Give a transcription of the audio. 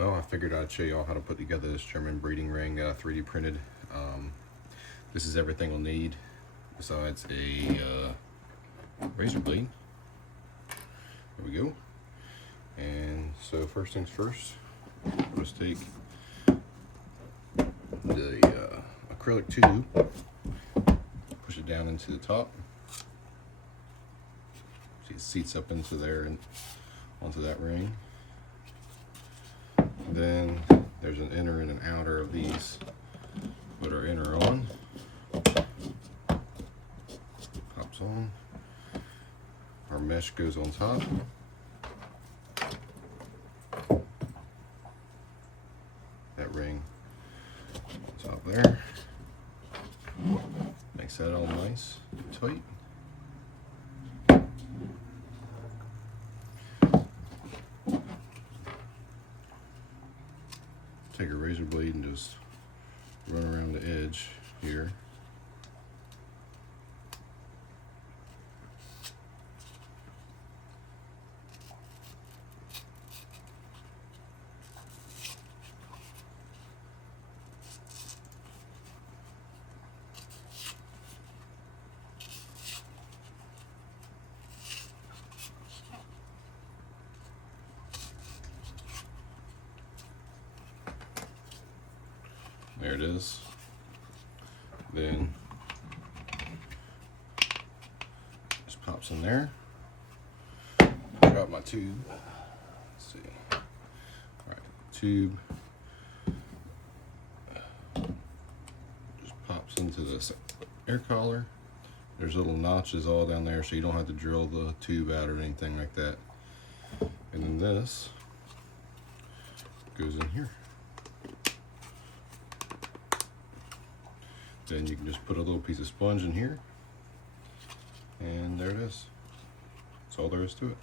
Well, I figured I'd show y'all how to put together this German breeding ring that I 3D printed. This is everything we'll need besides a razor blade. There we go. And so first things first, we'll just take the acrylic tube, push it down into the top. See, it seats up into there and onto that ring. Then there's an inner and an outer of these. Put our inner on. Pops on. Our mesh goes on top. That ring on top there. Makes that all nice and tight. Take a razor blade and just run around the edge here. There it is. Then just pops in there. Drop my tube. Let's see. All right, tube just pops into this air collar. There's little notches all down there, so you don't have to drill the tube out or anything like that. And then this goes in here. Then you can just put a little piece of sponge in here, and there it is. That's all there is to it.